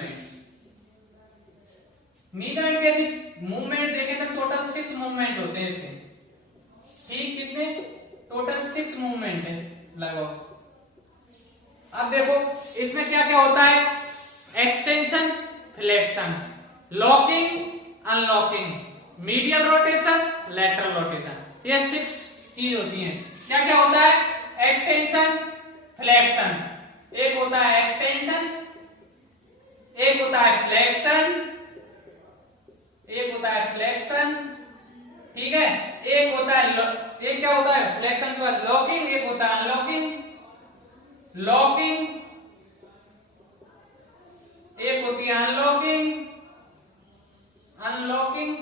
Movements. नी joint के यदि movement देखें तो टोटल 6 मूवमेंट होते हैं इसके। ठीक, कितने? टोटल 6 मूवमेंट है लगभग। अब देखो इसमें क्या क्या होता है, extension, flexion, locking, unlocking, medial rotation, lateral rotation, ये 6 चीज होती हैं। क्या क्या होता है? एक्सटेंशन, फ्लेक्शन, एक होता है एक्सटेंशन, एक होता है फ्लेक्शन, एक होता है फ्लेक्शन, ठीक है, एक होता है एक क्या होता है फ्लेक्शन के बाद लॉकिंग, एक होता है अनलॉकिंग, लॉकिंग, एक होती है अनलॉकिंग, अनलॉकिंग,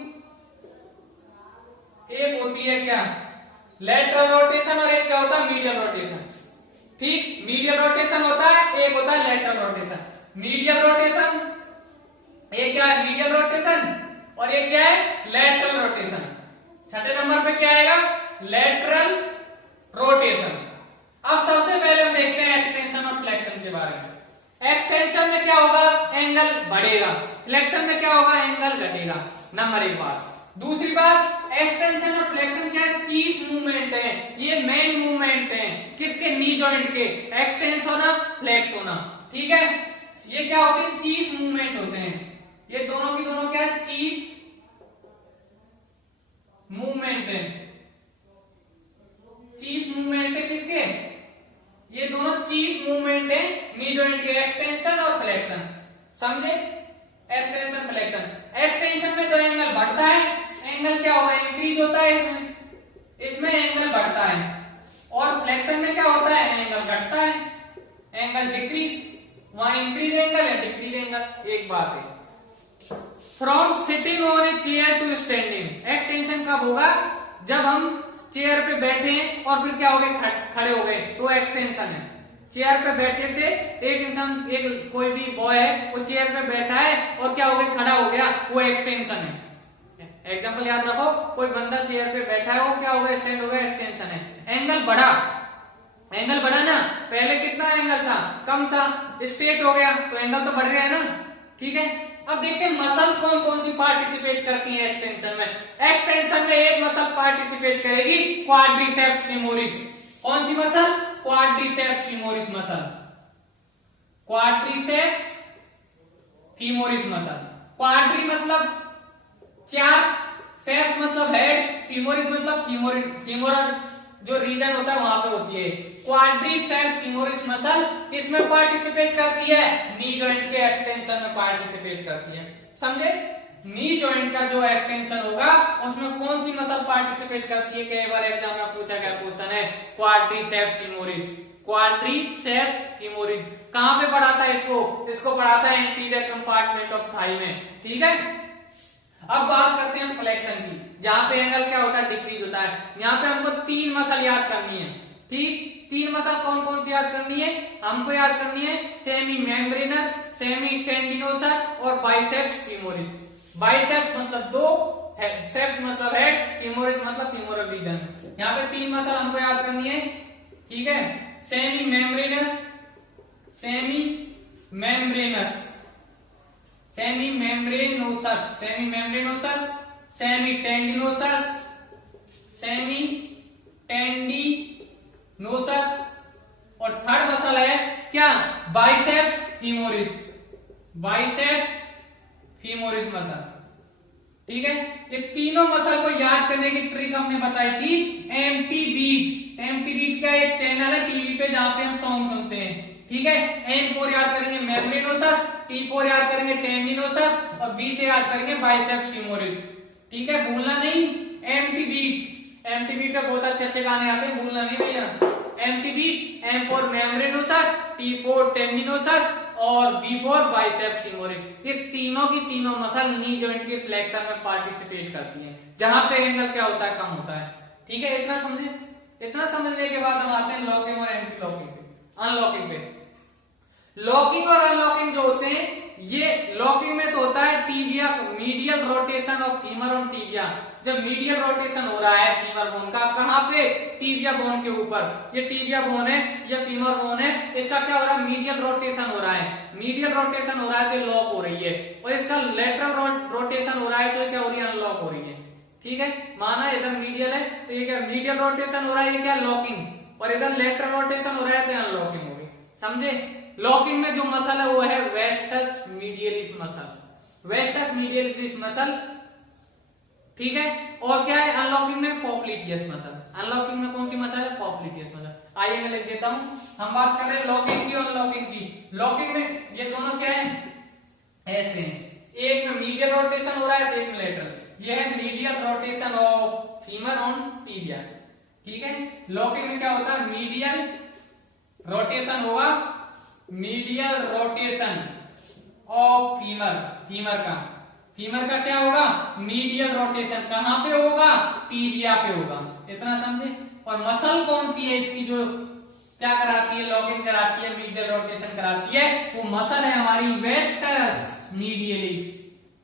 एक होती है क्या लेटरल रोटेशन, और एक क्या होता है मीडियल रोटेशन। ठीक, मीडियल रोटेशन होता है, एक होता है लेटरल रोटेशन। मीडियल रोटेशन, एक क्या है मीडियल रोटेशन, और एक क्या है लेटरल रोटेशन। छठे नंबर पे क्या आएगा? Lateral rotation. अब सबसे पहले हम देखते हैं एक्सटेंशन और फ्लेक्शन के बारे में। एक्सटेंशन में क्या होगा? एंगल बढ़ेगा। फ्लेक्शन में क्या होगा? एंगल घटेगा। नंबर 1 बात। दूसरी बात, एक्सटेंशन और फ्लेक्शन क्या है? चीफ मूवमेंट है, ये मेन मूवमेंट है किसके? नी जॉइंट के। एक्सटेंस होना, फ्लेक्स होना, ठीक है, ये क्या होते हैं? चीफ मूवमेंट होते हैं। ये दोनों की दोनों क्या है? चीफ मूवमेंट है। चीफ मूवमेंट है किसके? ये दोनों चीफ मूवमेंट है नी जॉइंट के, एक्सटेंशन और फ्लेक्शन। समझे? Extension, flexion. एक्सटेंशन में जो एंगल बढ़ता है, एंगल क्या होगा? इंक्रीज होता है इसमें, इसमें एंगल बढ़ता है। और फ्लेक्शन में क्या होता है? एंगल घटता है, एंगल डिक्रीज। वहां इंक्रीज एंगल है, डिक्रीज एंगल। एक बात है, from sitting on a chair to standing. Extension कब होगा? जब हम चेयर पे बैठे हैं और फिर क्या हो गए? खड़े हो गए, तो एक्सटेंशन है। चेयर पे बैठे थे, एक इंसान, एक कोई भी बॉय है, वो चेयर पे बैठा है और क्या हो गया? खड़ा हो गया, वो एक्सटेंशन है। एग्जांपल याद रखो, कोई बंदा चेयर पे बैठा है, वो क्या हो गया? स्टैंड हो गया, एक्सटेंशन है। एंगल बढ़ा, एंगल बढ़ा ना, पहले कितना एंगल था? कम था, स्ट्रेट हो गया, तो एंगल तो बढ़ गया है ना, ठीक है। अब देखते हैं मसल्स कौन कौन सी पार्टिसिपेट करती हैं एक्सटेंशन में। एक्सटेंशन में एक मसल पार्टिसिपेट करेगी, क्वाड्रिसेप्स फीमोरिस। कौन सी muscle? Quadriceps femoris muscle, quadriceps femoris muscle. Quadri मतलब 4, सेप्स मतलब हेड, फीमोरिस मतलब फीमोरल जो रीजन होता है वहां पे होती है। क्वाड्रिसेप्स फीमोरिस मसल किसमें पार्टिसिपेट करती है? नी जॉइंट के एक्सटेंशन में पार्टिसिपेट करती है। समझे? नी जॉइंट का जो एक्सटेंशन होगा उसमें कौन सी मसल पार्टिसिपेट करती है? कई बार एग्जाम में पूछा गया क्वेश्चन है, क्वाड्रिसेप्स फीमोरिस। क्वाड्रिसेप्स फीमोरिस कहां पे पढ़ाता है इसको? इसको पढ़ाता है एंटीरियर कंपार्टमेंट ऑफ थाई में, ठीक है। अब बात करते हैं फ्लेक्शन की, जहां पे एंगल क्या होता है? डिक्रीज होता है। यहाँ पे हमको 3 मसल याद करनी है, ठीक। 3 मसल कौन कौन सी याद करनी है? हमको याद करनी है सेमी मेम्ब्रेनस, सेमी टेंडिनोसस और बाइसेप्स फीमोरिस। बाइसेप्स मतलब 2, सेप्स मतलब हेड, फीमोरिस मतलब फीमोरल रीजन। यहाँ पे 3 मसल हमको याद करनी है, ठीक है। Semi membranous, semi membranous, semi membranosus, semi membranosus, semi tendinosus, semi tendinosus, और थर्ड मसल है क्या? Biceps femoris, biceps femoris muscle, ठीक है। ये तीनों मसल को याद करने की ट्रिक हमने बताई थी एम्प्टी बीट। एम्प्टी बीट का एक चैनल है टीवी पे जहां पे हम सॉन्ग सुनते हैं, ठीक है। N4 याद करेंगे मेम्ब्रेनोसस, T4 याद करेंगे टेंडिनोसस, और B से याद करेंगे बाइसेप्स फीमोरिस, ठीक है। भूलना नहीं। एम्प्टी बीट, एम्प्टी बीट पे बहुत अच्छे अच्छे गाने आते हैं, भूलना नहीं भैया। एम्प्टी बीट, M4 मेम्ब्रेनोसस, T4 टेंडिनोसस और B4 बाइसेप्स फीमोरिस। ये तीनों की तीनों मसल नी जॉइंट के फ्लेक्शन में पार्टिसिपेट करती हैं, जहां पे एंगल क्या होता है? कम होता है, ठीक है। इतना समझे? इतना समझने के बाद हम आते हैं लॉकिंग और एंटी लॉकिंग पे, अनलॉकिंग पे। लॉकिंग और अनलॉकिंग जो होते हैं ये लॉकिंग में तो होता है tibia medial rotation of femur on tibia. जब मीडियल रोटेशन हो रहा है फीमर बोन का, कहां पे? टीबिया बोन के ऊपर। ये टीबिया बोन है, ये फीमर बोन है, इसका क्या हो रहा है? मीडियल रोटेशन हो रहा है। मीडियल रोटेशन हो रहा है तो लॉक हो रही है, और इसका लेटरल रोटेशन हो रहा है तो क्या हो रही है? अनलॉक हो रही है। ठीक है, माना इधर मीडियल है तो ये क्या मीडियल रोटेशन हो रहा है, ये क्या लॉकिंग, और इधर लेटरल रोटेशन हो रहा है तो अनलॉकिंग हो गई। समझे? लॉकिंग में जो मसल है वो है vastus medialis muscle, wastes medialis muscle. ठीक है, और क्या है अनलॉकिंग में? Popliteus muscle. अनलॉकिंग में कौन सी मसल है? Popliteus muscle. आइए मैं लिख देता हूं, हम बात कर रहे हैं लॉकिंग की और अनलॉकिंग की। लॉकिंग में ये दोनों क्या है? ऐसे हैं, एक में मीडियल रोटेशन हो रहा है तो एक में लेटरल। ये है medial rotation of femur on tibia. ठीक है, लॉकिंग में क्या होता है? मीडियल रोटेशन होगा, medial rotation of femur, femur का क्या होगा? Medial rotation. कहां पे होगा? टीबिया पे होगा। इतना समझे? और मसल कौन सी है इसकी जो क्या कराती है? लॉकिंग कराती है, मीडियल रोटेशन कराती है। वो मसल है हमारी वेस्टस मीडियलिस।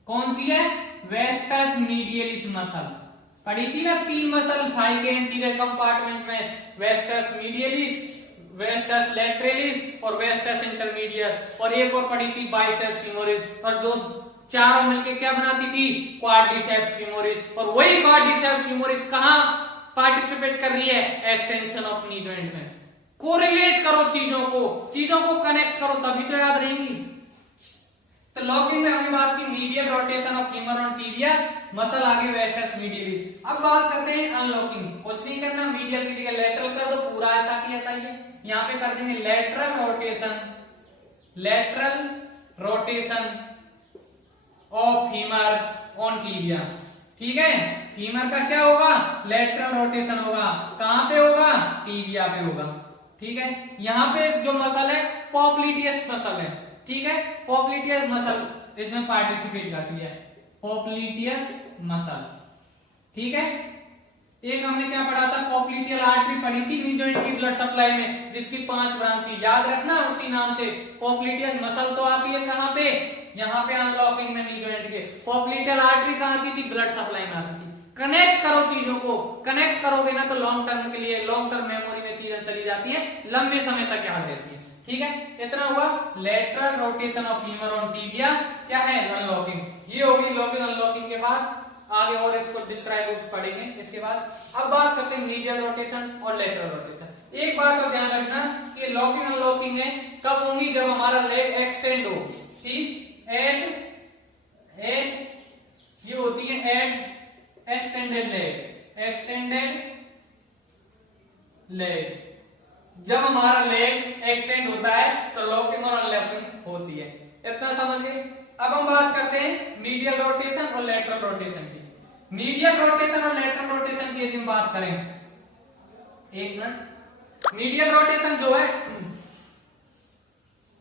कौन सी है? Vastus medialis muscle. पढ़ी थी ना 3 मसल थाई के एंटीरियर कंपार्टमेंट में, वेस्टस मीडियलिस, वेस्टस लैटरलिस और वेस्टस इंटरमीडियस, और एक और पढ़ी थी बाइसेप्स फीमोरिस, और जो चारों मिलके क्या बनाती थी? Quadriceps femoris. और वही क्वाड्रिसेप्स फीमोरिस कहां पार्टिसिपेट कर रही है? एक्सटेंशन ऑफ नी जॉइंट में। कोरिलेट करो चीजों को कनेक्ट करो तभी तो याद रहेंगी। तो लॉकिंग में हमने बात की medial rotation of femur on tibia, muscle आगे वेस्टस मीडियलिस। अब बात करते हैं अनलॉकिंग। कुछ नहीं करना, मीडियल की जगह लेटरल कर दो, पूरा ऐसा की ऐसा ही है। यहां पे कर देंगे lateral rotation of femur on tibia. ठीक है, फीमर का क्या होगा? लेटरल रोटेशन होगा। कहां पे होगा? टीबिया पे होगा। ठीक है, यहां पे जो मसल है पॉप्लिटियस मसल है। ठीक है, पॉप्लिटियस मसल इसमें पार्टिसिपेट करती है, पॉप्लिटियस मसल। ठीक है, एक हमने क्या पढ़ा था? पॉप्लिटियल आर्टरी पढ़ी थी नी जॉइंट की ब्लड सप्लाई में, जिसकी 5 ब्रांच थी, याद रखना उसी नाम से। पॉप्लिटियस मसल तो आती है कहां पे? यहाँ पे अनलॉकिंग में नी जॉइंट के। पॉप्लिटियल आर्टरी कहां आती थी? ब्लड सप्लाई में आती थी। कनेक्ट करो चीजों को, कनेक्ट करोगे ना तो लॉन्ग टर्म के लिए, लॉन्ग टर्म मेमोरी में चीजें चली जाती है, लंबे समय तक याद रहती है। ठीक है, इतना हुआ lateral rotation of femur on tibia. क्या है? अनलॉकिंग। ये होगी लॉकिंग। अनलॉकिंग के बाद आगे और इसको डिस्क्राइब पढ़ेंगे इसके बाद। अब बात करते हैं मीडियल रोटेशन और लेटरल रोटेशन। एक बात का ध्यान रखना कि लॉकिंग अनलॉकिंग है कब होंगी? जब हमारा लेग एक्सटेंड हो। ये होती है एक्सटेंडेड लेग। जब हमारा लेग एक्सटेंड होता है तो लॉकिंग और अनलॉकिंग होती है। इतना समझ गए? अब हम बात करते हैं मीडियल रोटेशन और लेटरल रोटेशन की। मीडियल रोटेशन और लेटरल रोटेशन की यदि हम बात करें, एक मिनट। मीडियल रोटेशन जो है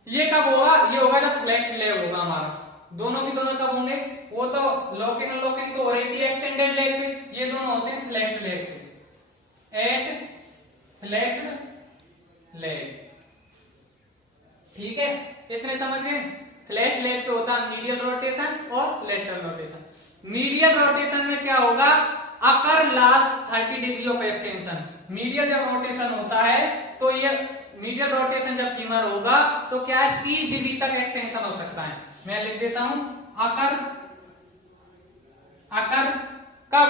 ये कब होगा? ये होगा जब फ्लेक्स लेग होगा हमारा। दोनों की दोनों कब होंगे? वो तो लॉकिंग अनलॉकिंग तो हो रही थी एक्सटेंडेड लेग पे, ये दोनों होते हैं फ्लेक्स लेग पे, एट फ्लेक्स लेग। ठीक है, इतने समझ गए? फ्लेक्स लेग पे होता है मीडियल रोटेशन और लेटरल रोटेशन। मीडियल रोटेशन में क्या होगा? Occur last 30 degree of extension. Medial जब रोटेशन होता है तो ये मीडियल रोटेशन जब फीमर होगा तो क्या है? 30 डिग्री तक एक्सटेंशन हो सकता है। मैं लिख देता हूं अकर कब?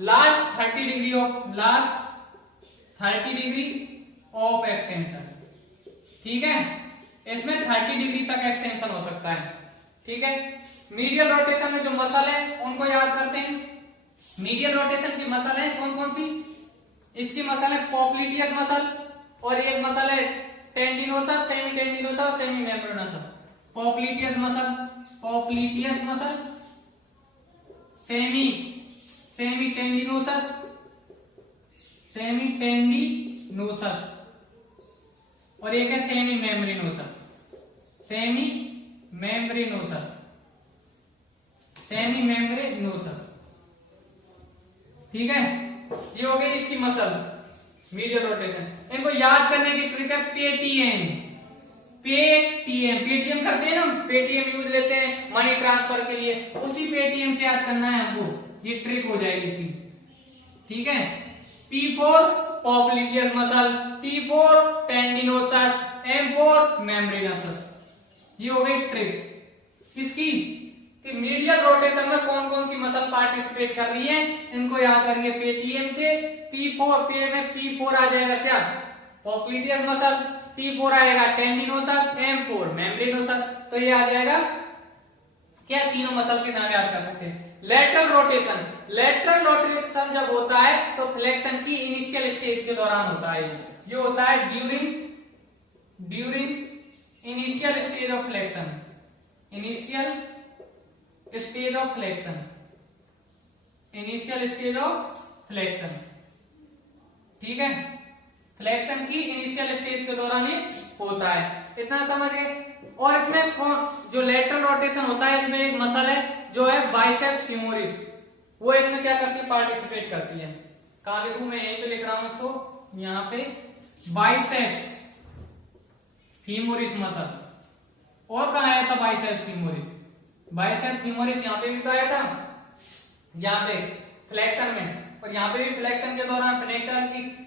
Last 30 degree of extension. ठीक है, इसमें 30 डिग्री तक एक्सटेंशन हो सकता है। ठीक है, मीडियल रोटेशन में जो मसल है उनको याद करते हैं। मीडियल रोटेशन की मसल है कौन कौन सी? इसकी मसल है पॉप्लिटियस मसल, और एक मसल है टेंडिनोसस, सेमी टेंडिनोसस और semi मेम्ब्रेनोसस। Popliteus muscle, semi tendinosus, और एक है सेमी मेम्ब्रेनोसस। ठीक है, ये हो गई इसकी मसल मीडियल रोटेशन। इनको याद करने की ट्रिक है पेटीएम। पेटीएम, पेटीएम करते हैं ना, पेटीएम यूज लेते हैं मनी ट्रांसफर के लिए, उसी पेटीएम से याद करना है हमको, ये ट्रिक हो जाएगी इसकी, ठीक है। P for popliteus muscle, T for tendinosus, M for membranosus, ये हो गई ट्रिक किसकी, कि मीडियल रोटेशन में कौन कौन सी मसल पार्टिसिपेट कर रही है, इनको याद करेंगे पेटीएम से। P4 पे में P4 आ जाएगा क्या, पोप्लिटियस मसल, T4 आएगा टेंडिनोसस, M4 मेम्ब्रेनोसस, तो ये आ जाएगा क्या, तीनों मसल के नाम याद कर सकते हैं। लेटरल रोटेशन, लेटरल रोटेशन जब होता है तो फ्लेक्शन की इनिशियल स्टेज के दौरान होता है, ये होता है during initial stage of flexion, initial stage of flexion, initial stage of flexion, ठीक है। फ्लेक्शन की इनिशियल स्टेज के दौरान ये होता है, इतना समझ गए। और इसमें जो लेटरल रोटेशन होता है, इसमें एक मसल है जो है बाइसेप्स फीमोरिस, वो इसमें क्या करती है, पार्टिसिपेट करती है। कहां लिखूं मैं, यहीं पे लिख रहा हूं इसको, यहाँ पे बाइसेप्स फीमोरिस मसल। और कहा आया था बाइसेप्स फीमोरिस, बाइसेप्स फीमोरिस यहाँ पे भी तो आया था, यहाँ पे फ्लेक्शन में, और यहाँ पे भी फ्लेक्शन के दौरान,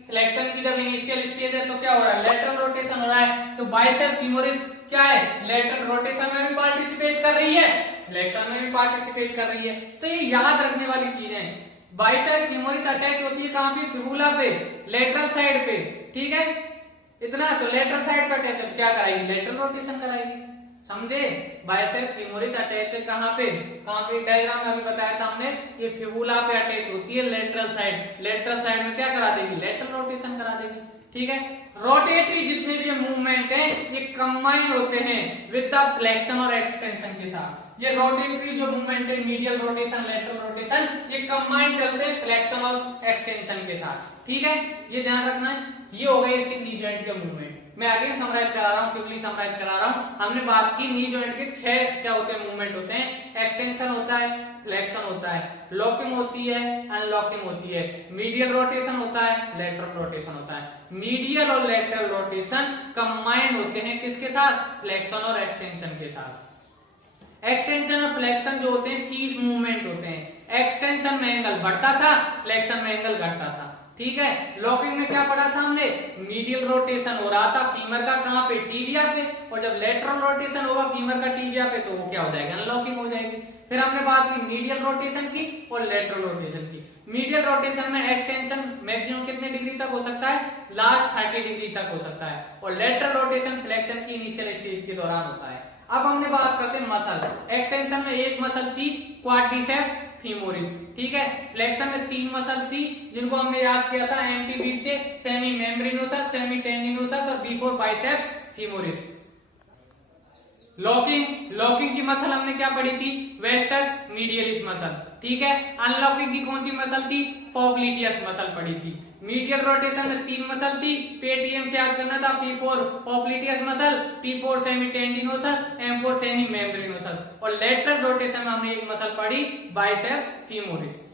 फ्लेक्शन की जब इनिशियल स्टेज है तो क्या हो रहा है, लेटरल रोटेशन हो रहा है, तो बाइसेप्स फीमोरिस क्या है, लेटरल रोटेशन में भी पार्टिसिपेट कर रही है, फ्लेक्शन में भी पार्टिसिपेट कर रही है। तो ये याद रखने वाली चीजें हैं। बाइसेप्स फीमोरिस अटैच होती है कहां पे, फिबुला पे, लेटरल साइड पे, ठीक है। इतना तो लेटरल साइड पे अटैच है, क्या कराएगी, लेटरल रोटेशन कराएगी, समझे। बाइसेप्स फीमोरिस अटैच है कहां पे, डायग्राम में अभी बताया था हमने, ये फिबुला पे अटैच होती है लेटरल साइड, लेटरल साइड में क्या करा देगी, लेटरल रोटेशन करा देगी, ठीक है। रोटेटरी जितने भी मूवमेंट है ये कंबाइन होते हैं विद द फ्लेक्शन और एक्सटेंशन के साथ। ये रोटेटरी जो मूवमेंट है, मीडियल रोटेशन, लेटरल रोटेशन, ये कंबाइन चलते हैं फ्लेक्शन और एक्सटेंशन के साथ, ठीक है, ये ध्यान रखना है। ये हो गए इसके नी जॉइंट के मूवमेंट। मैं आगे समराइज करा रहा हूँ, क्विकली समराइज करा रहा हूँ। हमने बात की नी जॉइंट के 6 क्या होते हैं, मूवमेंट होते हैं, एक्सटेंशन होता है, फ्लेक्शन होता है, लॉकिंग होती है, अनलॉकिंग होती है, मीडियल रोटेशन होता है, लेटरल रोटेशन होता है। मीडियल और लेटरल रोटेशन कंबाइन होते हैं किसके साथ, फ्लेक्शन और एक्सटेंशन के साथ। एक्सटेंशन और फ्लेक्शन जो होते हैं चीफ मूवमेंट होते हैं। एक्सटेंशन में एंगल बढ़ता था, फ्लेक्शन में एंगल घटता था, ठीक है। लॉकिंग में क्या पढ़ा था हमने, मीडियल रोटेशन हो रहा था फीमर का कहां पे, टीबिया पे, और जब लेटरल रोटेशन होगा फीमर का टीबिया पे तो वो क्या हो जाएगा, अनलॉकिंग हो जाएगी। फिर हमने बात की मीडियल रोटेशन की और लेटरल रोटेशन की। मीडियल रोटेशन में एक्सटेंशन मैक्सिमम कितने डिग्री तक हो सकता है, लास्ट 30 डिग्री तक हो सकता है, और लेटरल रोटेशन फ्लेक्शन की इनिशियल स्टेज के दौरान होता है। अब हमने बात करते हैं मसल। एक्सटेंशन में एक मसल थी क्वाड्रिसेप्स फीमोरिस, ठीक है। फ्लेक्शन में 3 मसल थी जिनको हमने याद किया था एंटीवीड से, सेमी मेम्ब्रेनोसस, सेमी टेंडिनोसस और बिफोर बाइसेप्स फीमोरिस। लॉकिंग की मसल हमने क्या पढ़ी थी, वेस्टस मीडियलिस मसल, ठीक है। अनलॉकिंग की कौन सी मसल थी, पोप्लिटियस मसल पढ़ी थी। मीडियल रोटेशन में 3 मसल थी, पेटीएम से याद करना था, P4 popliteus muscle, T4 semi tendinosus, M4 semi membranosus, और लेटरल रोटेशन में हमने एक मसल पढ़ी बाइसेप्स फीमोरिस।